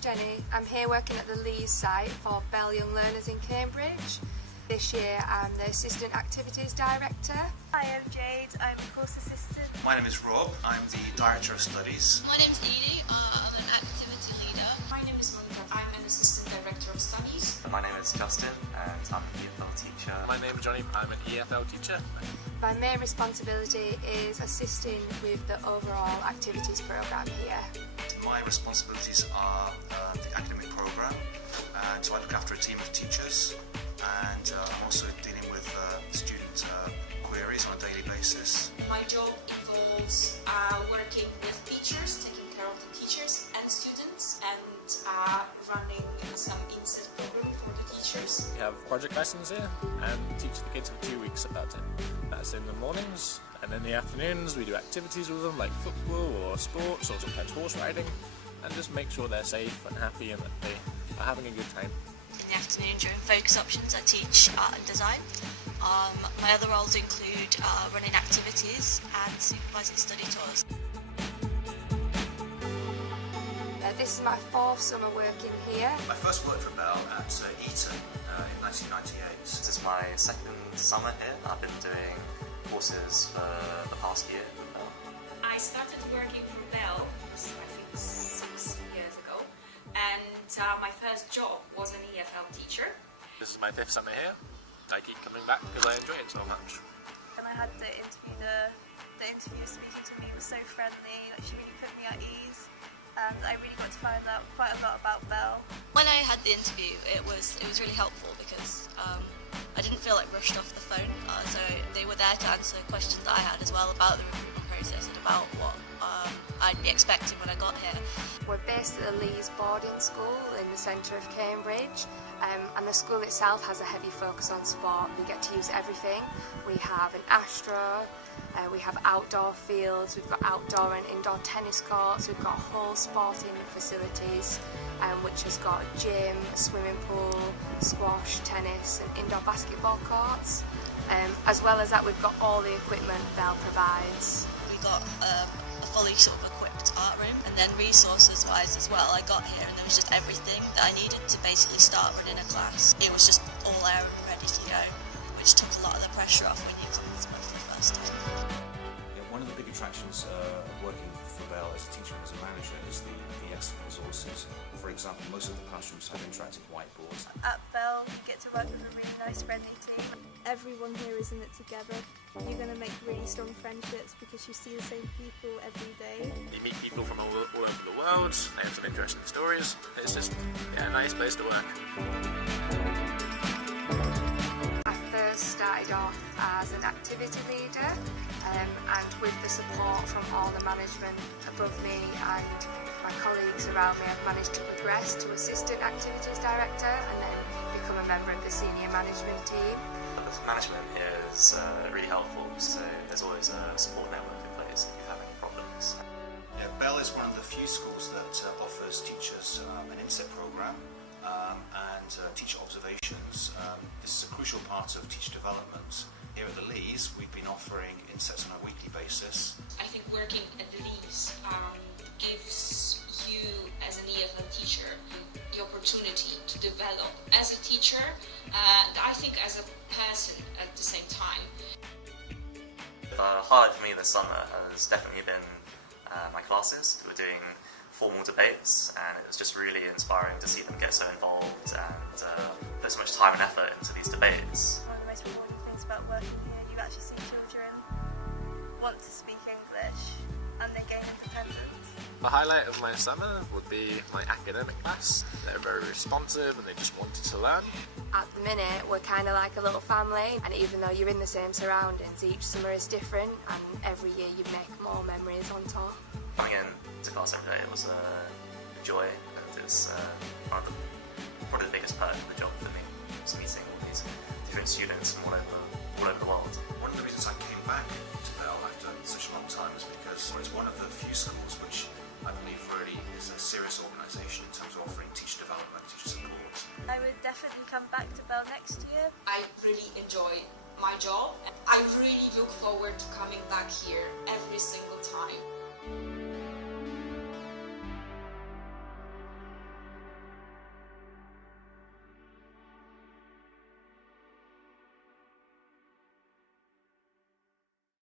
name's Jenny. I'm here working at the Leys site for Bell Young Learners in Cambridge. This year I'm the Assistant Activities Director. Hi, I'm Jade. I'm a course assistant. My name is Rob. I'm the Director of Studies. My name's Edie. I'm an activity leader. My name is Monica. I'm an Assistant Director of Studies. My name is Justin and I'm an EFL teacher. My name is Johnny. I'm an EFL teacher. My main responsibility is assisting with the overall activities programme here. My responsibilities are the academic programme, so I look after a team of teachers, and I'm also dealing with student queries on a daily basis. My job involves working with teachers, taking care of the teachers and students, and running some inset program for the teachers. We have project lessons here and teach the kids for 2 weeks about it. That's in the mornings, and in the afternoons we do activities with them like football or sports or sometimes horse riding, and just make sure they're safe and happy and that they are having a good time. In the afternoon during focus options I teach art and design. My other roles include running activities and supervising study tours. This is my 4th summer working here. I first worked for Bell at Eton in 1998. This is my 2nd summer here. I've been doing courses for the past year with Bell. I started working for Bell, I think 6 years ago, and my first job was an EFL teacher. This is my 5th summer here. I keep coming back because I enjoy it so much. When I had the interviewer speaking to me was so friendly, like she really put me at ease, and I really got to find out quite a lot about Bell. When I had the interview, it was really helpful because I didn't feel like rushed off the phone. So they were there to answer questions that I had as well about the recruitment process and about what I'd be expecting when I got here. We're based at the Leys boarding school in the centre of Cambridge, and the school itself has a heavy focus on sport. We get to use everything. We have an astro, we have outdoor fields, we've got outdoor and indoor tennis courts, we've got whole sporting facilities which has got a gym, a swimming pool, squash, tennis and indoor basketball courts. As well as that, we've got all the equipment Bell provides. We got a fully sort of equipped art room, and then resources wise as well, I got here and there was just everything that I needed to basically start running a class. It was just all there and ready to go, which took a lot of the pressure off when you come to work for the first time. Yeah, one of the big attractions of working for Bell as a teacher and as a manager is the excellent resources. For example, most of the classrooms have interactive whiteboards. At Bell, you get to work with a really nice friendly team. Everyone here is in it together. You're going to make really strong friendships because you see the same people every day. You meet people from all over the world, they have some interesting stories. It's just a nice place to work. I first started off as an activity leader, and with the support from all the management above me and my colleagues around me, I've managed to progress to Assistant Activities Director and then become a member of the senior management team. The management here is really helpful, so there's always a support network in place if you have any problems. Yeah, Bell is one of the few schools that offers teachers an inset programme and teacher observations. This is a crucial part of teacher development. Here at the Leys, we've been offering insets on a weekly basis. I think working at the Leys gives you, as an EFL teacher, the opportunity to develop as a teacher and I think as a person at the same time. The highlight for me this summer has definitely been my classes. We're doing formal debates, and it was just really inspiring to see them get so involved and put so much time and effort into these debates. One of the most rewarding things about working here, you actually see children want to speak English and they gain independence. The highlight of my summer would be my academic class. They're very responsive and they just wanted to learn. At the minute, we're kind of like a little family, and even though you're in the same surroundings, each summer is different, and every year you make more memories on top. Coming in to class every day, it was a joy, and it's probably the biggest part of the job for me, was meeting all these different students from all over the world. One of the reasons I came back to Bell after such a long time is because it's one of the few schools which I believe really is a serious organisation in terms of offering teacher development, teacher support. I would definitely come back to Bell next year. I really enjoy my job. I really look forward to coming back here every single time.